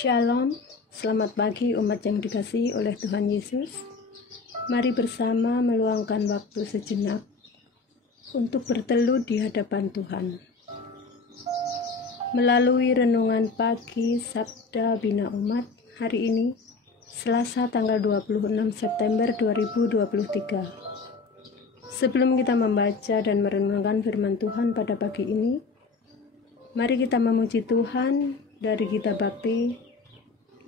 Shalom, selamat pagi umat yang dikasihi oleh Tuhan Yesus. Mari bersama meluangkan waktu sejenak untuk berteduh di hadapan Tuhan. Melalui renungan pagi Sabda Bina Umat hari ini, Selasa tanggal 26 September 2023. Sebelum kita membaca dan merenungkan firman Tuhan pada pagi ini, mari kita memuji Tuhan dari Gita Bakti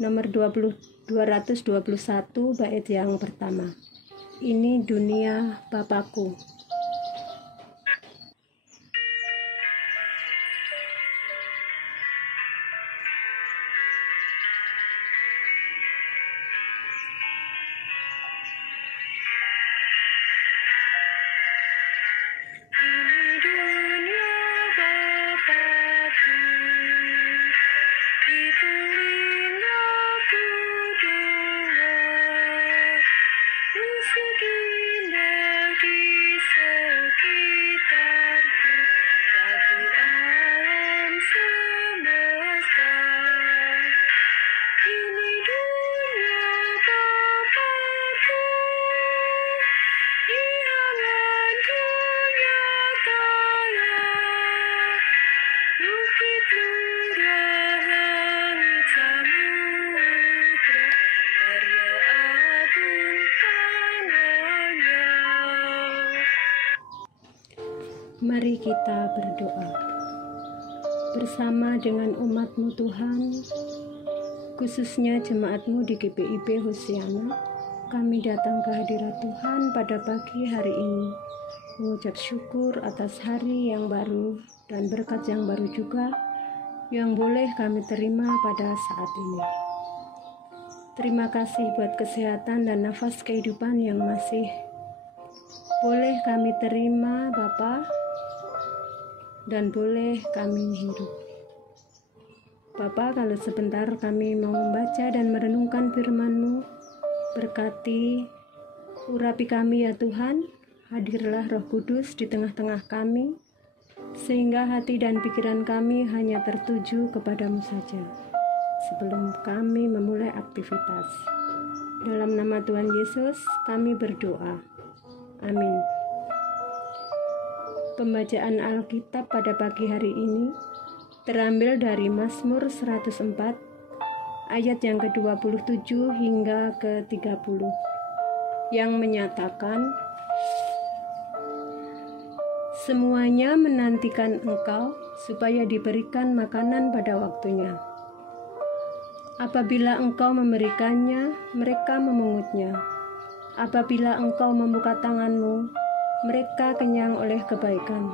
nomor 221 bait yang pertama. Ini dunia Bapakku. Mari kita berdoa. Bersama dengan umat-Mu Tuhan, khususnya jemaat-Mu di GPIB Hosiana, kami datang ke hadirat Tuhan pada pagi hari ini, mengucap syukur atas hari yang baru dan berkat yang baru juga yang boleh kami terima pada saat ini. Terima kasih buat kesehatan dan nafas kehidupan yang masih boleh kami terima, Bapa, dan boleh kami hidup. Bapa, kalau sebentar kami mau membaca dan merenungkan firman-Mu, berkati, urapi kami ya Tuhan, hadirlah Roh Kudus di tengah-tengah kami, sehingga hati dan pikiran kami hanya tertuju kepadamu saja, sebelum kami memulai aktivitas. Dalam nama Tuhan Yesus, kami berdoa. Amin. Pembacaan Alkitab pada pagi hari ini terambil dari Mazmur 104 ayat yang ke-27 hingga ke-30 yang menyatakan, semuanya menantikan Engkau supaya diberikan makanan pada waktunya. Apabila Engkau memberikannya, mereka memungutnya. Apabila Engkau membuka tangan-Mu, mereka kenyang oleh kebaikan.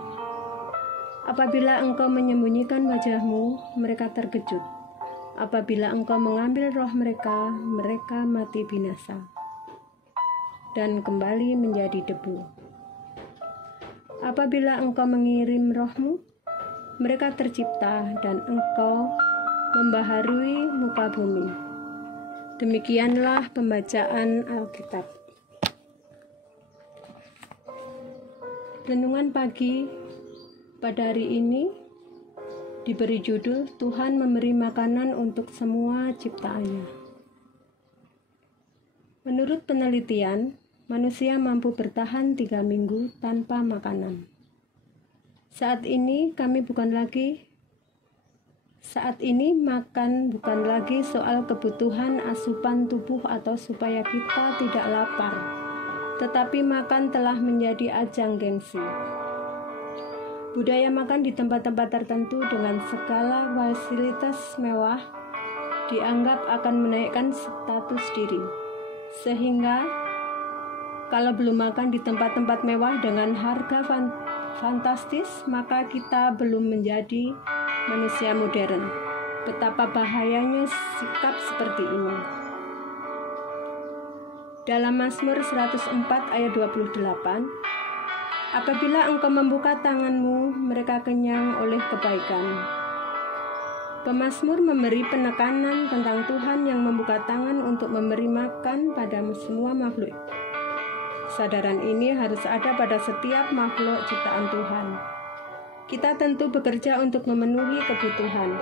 Apabila Engkau menyembunyikan wajah-Mu, mereka terkejut. Apabila Engkau mengambil roh mereka, mereka mati binasa dan kembali menjadi debu. Apabila Engkau mengirim roh-Mu, mereka tercipta dan Engkau membaharui muka bumi. Demikianlah pembacaan Alkitab. Renungan pagi pada hari ini diberi judul Tuhan memberi makanan untuk semua ciptaannya. Menurut penelitian, manusia mampu bertahan 3 minggu tanpa makanan. Saat ini makan bukan lagi soal kebutuhan asupan tubuh atau supaya kita tidak lapar, tetapi makan telah menjadi ajang gengsi. Budaya makan di tempat-tempat tertentu dengan segala fasilitas mewah dianggap akan menaikkan status diri. Sehingga kalau belum makan di tempat-tempat mewah dengan harga fantastis, maka kita belum menjadi manusia modern. Betapa bahayanya sikap seperti ini. Dalam Mazmur 104 ayat 28, apabila Engkau membuka tangan-Mu, mereka kenyang oleh kebaikan. Pemazmur memberi penekanan tentang Tuhan yang membuka tangan untuk memberi makan pada semua makhluk. Kesadaran ini harus ada pada setiap makhluk ciptaan Tuhan. Kita tentu bekerja untuk memenuhi kebutuhan.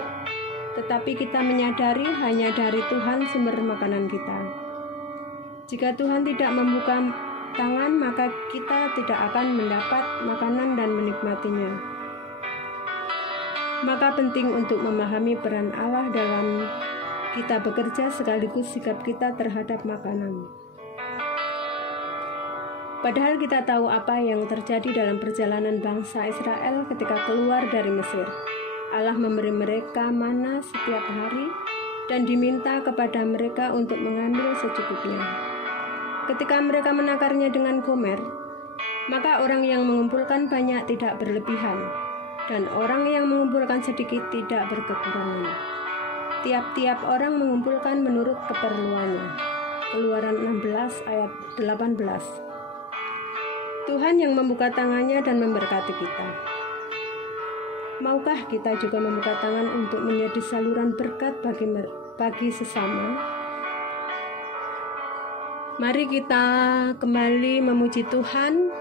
tetapi kita menyadari hanya dari Tuhan sumber makanan kita. Jika Tuhan tidak membuka tangan, maka kita tidak akan mendapat makanan dan menikmatinya. Maka penting untuk memahami peran Allah dalam kita bekerja sekaligus sikap kita terhadap makanan. Padahal kita tahu apa yang terjadi dalam perjalanan bangsa Israel ketika keluar dari Mesir. Allah memberi mereka mana setiap hari dan diminta kepada mereka untuk mengambil secukupnya. Ketika mereka menakarnya dengan gomer, maka orang yang mengumpulkan banyak tidak berlebihan, dan orang yang mengumpulkan sedikit tidak berkekurangan. Tiap-tiap orang mengumpulkan menurut keperluannya. Keluaran 16 ayat 18. Tuhan yang membuka tangannya dan memberkati kita. Maukah kita juga membuka tangan untuk menjadi saluran berkat bagi sesama? Mari kita kembali memuji Tuhan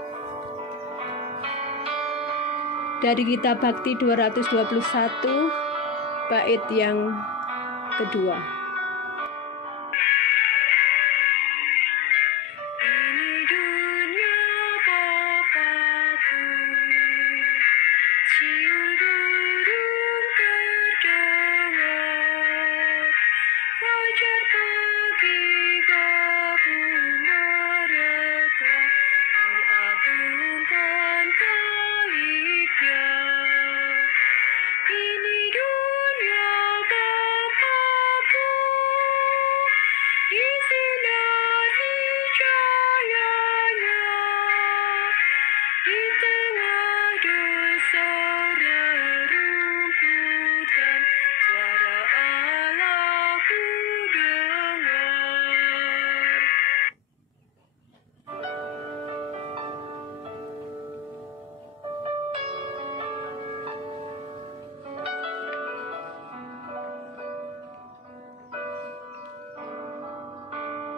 dari Kitab Bakti 221 bait yang kedua.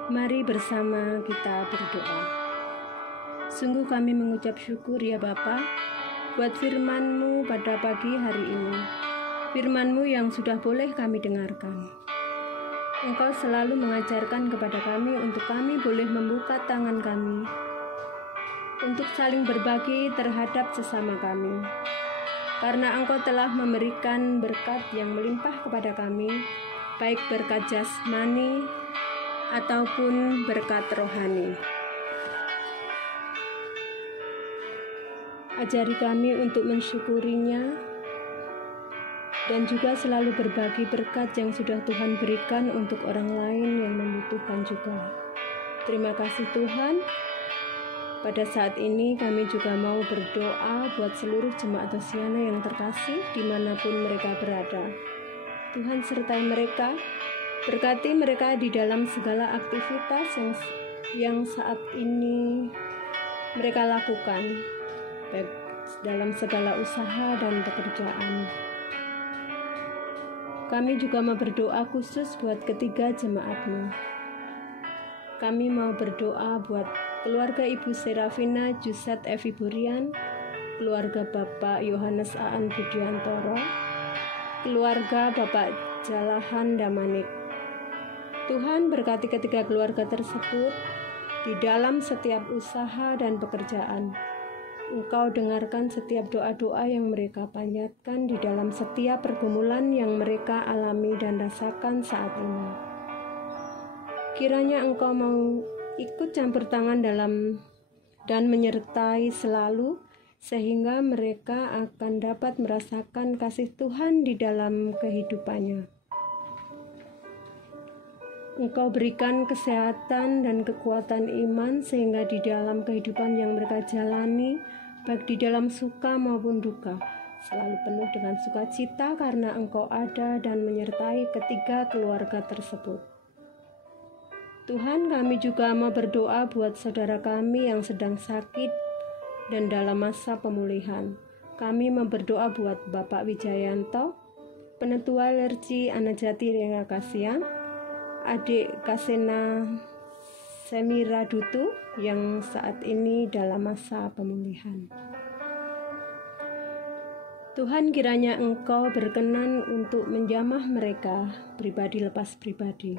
Mari bersama kita berdoa. Sungguh kami mengucap syukur ya Bapa, buat firman-Mu pada pagi hari ini. Firman-Mu yang sudah boleh kami dengarkan. Engkau selalu mengajarkan kepada kami untuk kami boleh membuka tangan kami untuk saling berbagi terhadap sesama kami. Karena Engkau telah memberikan berkat yang melimpah kepada kami, baik berkat jasmani ataupun berkat rohani. Ajari kami untuk mensyukurinya dan juga selalu berbagi berkat yang sudah Tuhan berikan untuk orang lain yang membutuhkan juga. Terima kasih Tuhan. Pada saat ini kami juga mau berdoa buat seluruh jemaat Hosiana yang terkasih dimanapun mereka berada. Tuhan sertai mereka. Berkati mereka di dalam segala aktivitas yang saat ini mereka lakukan, baik dalam segala usaha dan pekerjaan. Kami juga mau berdoa khusus buat ketiga jemaat-Mu. Kami mau berdoa buat keluarga Ibu Serafina Jusat Evi Burian, keluarga Bapak Yohanes Aan Budiantoro, keluarga Bapak Jalahan Damanik. Tuhan berkati ketiga keluarga tersebut di dalam setiap usaha dan pekerjaan. Engkau dengarkan setiap doa-doa yang mereka panjatkan di dalam setiap pergumulan yang mereka alami dan rasakan saat ini. Kiranya Engkau mau ikut campur tangan dalam dan menyertai selalu sehingga mereka akan dapat merasakan kasih Tuhan di dalam kehidupannya. Engkau berikan kesehatan dan kekuatan iman sehingga di dalam kehidupan yang mereka jalani, baik di dalam suka maupun duka, selalu penuh dengan sukacita karena Engkau ada dan menyertai ketiga keluarga tersebut. Tuhan, kami juga mau berdoa buat saudara kami yang sedang sakit dan dalam masa pemulihan. Kami mau berdoa buat Bapak Wijayanto, Penetua Lerci Anajati Rengakasian, Adik Kasena Semira Dutu yang saat ini dalam masa pemulihan. Tuhan, kiranya Engkau berkenan untuk menjamah mereka pribadi lepas pribadi.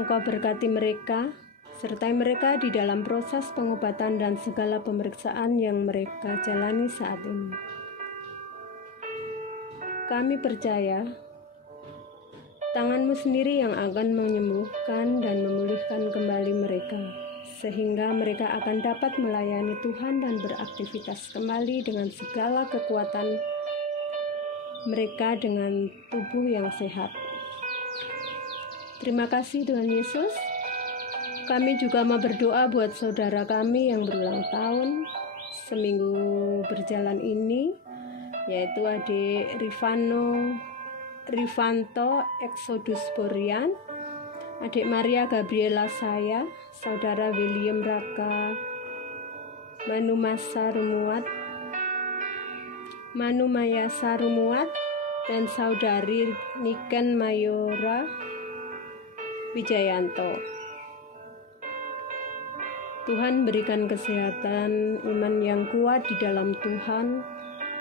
Engkau berkati mereka, sertai mereka di dalam proses pengobatan dan segala pemeriksaan yang mereka jalani saat ini. Kami percaya tangan-Mu sendiri yang akan menyembuhkan dan memulihkan kembali mereka, sehingga mereka akan dapat melayani Tuhan dan beraktivitas kembali dengan segala kekuatan mereka dengan tubuh yang sehat. Terima kasih Tuhan Yesus. Kami juga mau berdoa buat saudara kami yang berulang tahun seminggu berjalan ini, yaitu adik Rifanto Exodus Borian, adik Maria Gabriela Saya, saudara William Raka Manumaya Sarumuat, dan saudari Niken Mayora Wijayanto. Tuhan berikan kesehatan, iman yang kuat di dalam Tuhan,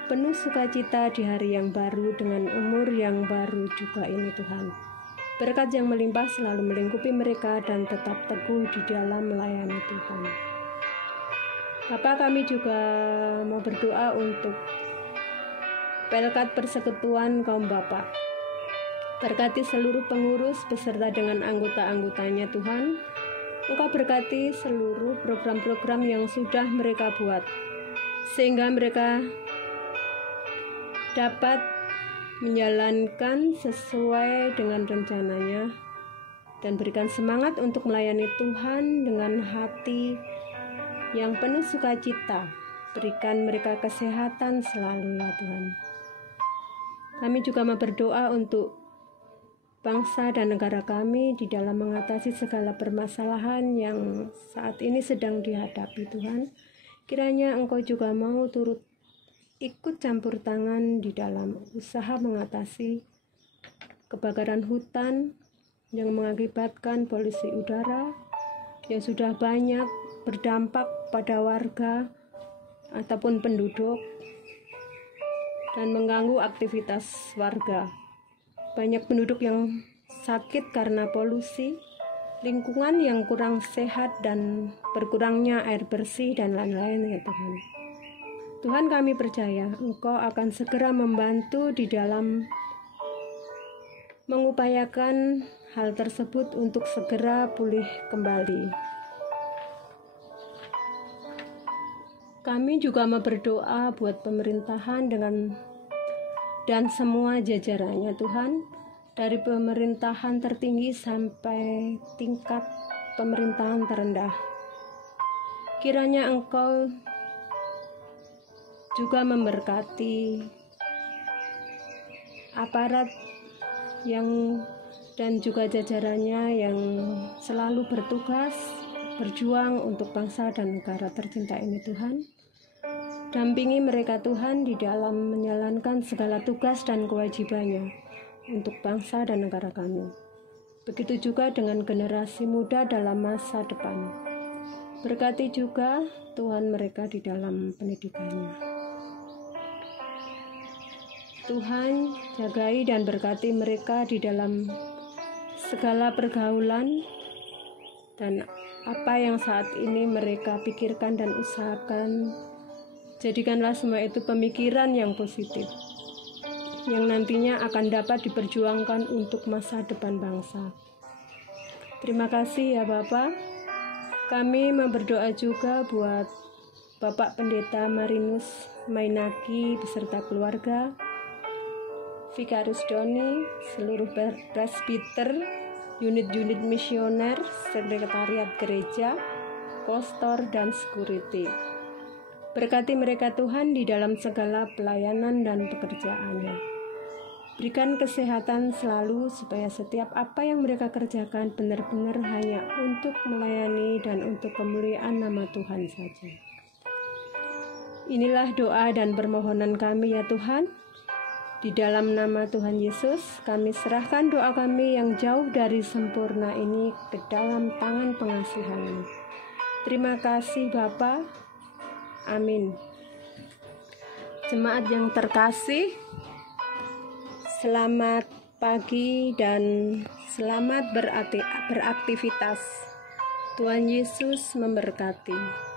penuh sukacita di hari yang baru dengan umur yang baru juga ini Tuhan. Berkat yang melimpah selalu melingkupi mereka dan tetap teguh di dalam melayani Tuhan. Bapa, kami juga mau berdoa untuk Pelkat Persekutuan Kaum Bapak. Berkati seluruh pengurus beserta dengan anggota-anggotanya Tuhan. Engkau berkati seluruh program-program yang sudah mereka buat, sehingga mereka dapat menjalankan sesuai dengan rencananya, dan berikan semangat untuk melayani Tuhan dengan hati yang penuh sukacita. Berikan mereka kesehatan selalu ya Tuhan. Kami juga mau berdoa untuk bangsa dan negara kami di dalam mengatasi segala permasalahan yang saat ini sedang dihadapi Tuhan. Kiranya Engkau juga mau turut ikut campur tangan di dalam usaha mengatasi kebakaran hutan yang mengakibatkan polusi udara yang sudah banyak berdampak pada warga ataupun penduduk dan mengganggu aktivitas warga. Banyak penduduk yang sakit karena polusi, lingkungan yang kurang sehat, dan berkurangnya air bersih dan lain-lain ya Tuhan. Tuhan, kami percaya Engkau akan segera membantu di dalam mengupayakan hal tersebut untuk segera pulih kembali. Kami juga mau berdoa buat pemerintahan dan semua jajarannya Tuhan, dari pemerintahan tertinggi sampai tingkat pemerintahan terendah. Kiranya Engkau juga memberkati aparat dan juga jajarannya yang selalu bertugas berjuang untuk bangsa dan negara tercinta ini Tuhan. Dampingi mereka Tuhan di dalam menjalankan segala tugas dan kewajibannya untuk bangsa dan negara kami. Begitu juga dengan generasi muda dalam masa depan. Berkati juga Tuhan mereka di dalam pendidikannya. Tuhan, jagai dan berkati mereka di dalam segala pergaulan dan apa yang saat ini mereka pikirkan dan usahakan. Jadikanlah semua itu pemikiran yang positif, yang nantinya akan dapat diperjuangkan untuk masa depan bangsa. Terima kasih ya Bapak. Kami berdoa juga buat Bapak Pendeta Marinus Mainaki beserta keluarga, Vikarius Doni, seluruh presbiter, unit-unit misioner, sekretariat gereja, pastor, dan security. Berkati mereka Tuhan di dalam segala pelayanan dan pekerjaannya. Berikan kesehatan selalu supaya setiap apa yang mereka kerjakan benar-benar hanya untuk melayani dan untuk kemuliaan nama Tuhan saja. Inilah doa dan permohonan kami ya Tuhan. Di dalam nama Tuhan Yesus, kami serahkan doa kami yang jauh dari sempurna ini ke dalam tangan pengasihan-Mu. Terima kasih Bapa. Amin. Jemaat yang terkasih, selamat pagi dan selamat beraktivitas. Tuhan Yesus memberkati.